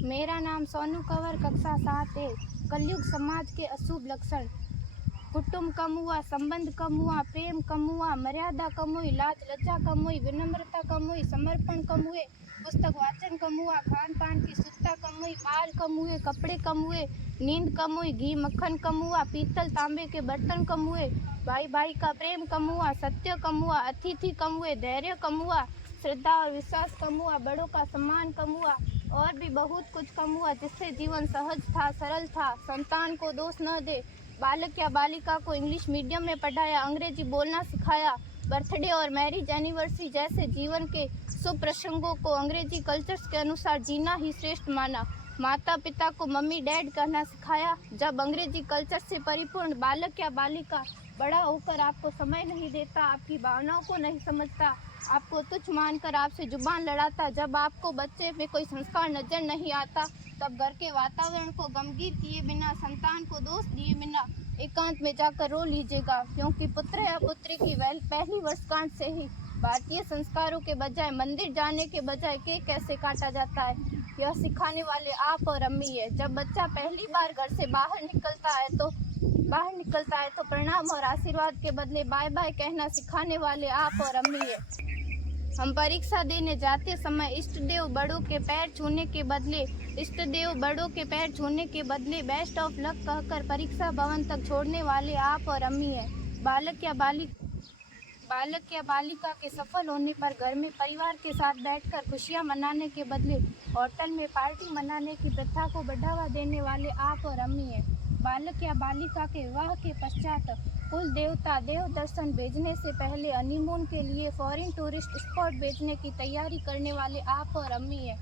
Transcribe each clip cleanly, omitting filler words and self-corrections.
मेरा नाम सोनू कंवर, कक्षा 7 है। कलयुग समाज के अशुभ लक्षण। कुटुंब कम हुआ, संबंध कम हुआ, प्रेम कम हुआ, मर्यादा कम हुई, लाज लज्जा कम हुई, विनम्रता कम हुई, समर्पण कम हुए, पुस्तक वाचन कम हुआ, खान पान की शुद्धता कम हुई, बाल कम हुए, कपड़े कम हुए, नींद कम हुई, घी मक्खन कम हुआ, पीतल तांबे के बर्तन कम हुए, भाई भाई का प्रेम कम हुआ, सत्य कम हुआ, अतिथि कम हुए, धैर्य कम हुआ, श्रद्धा और विश्वास कम हुआ, बड़ों का सम्मान कम हुआ और भी बहुत कुछ कम हुआ जिससे जीवन सहज था, सरल था। संतान को दोष न दे। बालक या बालिका को इंग्लिश मीडियम में पढ़ाया, अंग्रेजी बोलना सिखाया, बर्थडे और मैरिज एनिवर्सरी जैसे जीवन के शुभ प्रसंगों को अंग्रेजी कल्चर्स के अनुसार जीना ही श्रेष्ठ माना। माता पिता को मम्मी डैड कहना सिखाया। जब अंग्रेजी कल्चर से परिपूर्ण बालक या बालिका बड़ा होकर आपको समय नहीं देता, आपकी भावनाओं को नहीं समझता, आपको तुच्छ मानकर आपसे जुबान लड़ाता, जब आपको बच्चे में कोई संस्कार नजर नहीं आता, तब घर के वातावरण को गमगीन किए बिना, संतान को दोष दिए बिना एकांत में जाकर रो लीजिएगा, क्योंकि पुत्र या पुत्री की पहली वर्षगांठ से ही भारतीय संस्कारों के बजाय, मंदिर जाने के बजाय केक कैसे काटा जाता है, यह सिखाने वाले आप और अम्मी है। जब बच्चा पहली बार घर से बाहर निकलता है तो प्रणाम और आशीर्वाद के बदले बाय बाय कहना सिखाने वाले आप और अम्मी है। हम परीक्षा देने जाते समय इष्ट देव बड़ों के पैर छूने के बदले बेस्ट ऑफ लक कहकर परीक्षा भवन तक छोड़ने वाले आप और अम्मी है। बालक या बालिका के सफल होने पर घर में परिवार के साथ बैठकर खुशियां मनाने के बदले होटल में पार्टी मनाने की प्रथा को बढ़ावा देने वाले आप और अम्मी है। बालक या बालिका के विवाह के पश्चात कुल देवता देव दर्शन भेजने से पहले हनीमून के लिए फॉरेन टूरिस्ट स्पॉट भेजने की तैयारी करने वाले आप और अम्मी है।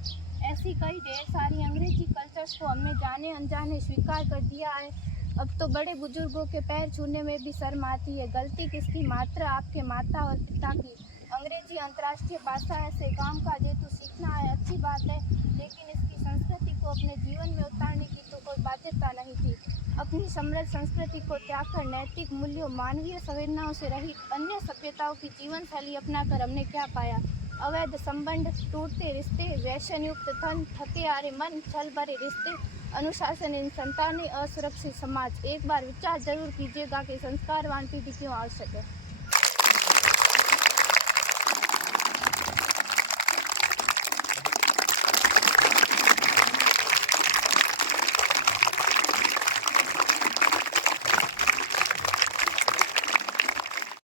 ऐसी कई ढेर सारी अंग्रेजी कल्चर्स को हमने जाने अनजाने स्वीकार कर दिया है। अब तो बड़े बुजुर्गों के पैर छूने में भी शर्म आती है। गलती किसकी? मात्र आपके माता और पिता की। अंग्रेजी अंतर्राष्ट्रीय भाषा है से काम का जेतु सीखना है, अच्छी बात है, लेकिन इसकी संस्कृति को अपने जीवन में उतारने की तो कोई बाध्यता नहीं थी। अपनी समृद्ध संस्कृति को त्याग कर नैतिक मूल्यों, मानवीय संवेदनाओं से रहित अन्य सभ्यताओं की जीवन शैली अपनाकर हमने क्या पाया? अवैध संबंध, टूटते रिश्ते, व्यसन युक्त धन, थके हारे मन, छल भरे रिश्ते, अनुशासनहीन संतानें, असुरक्षित समाज। एक बार विचार जरूर कीजिएगा कि संस्कारवान पीढ़ी क्यों आवश्यक है।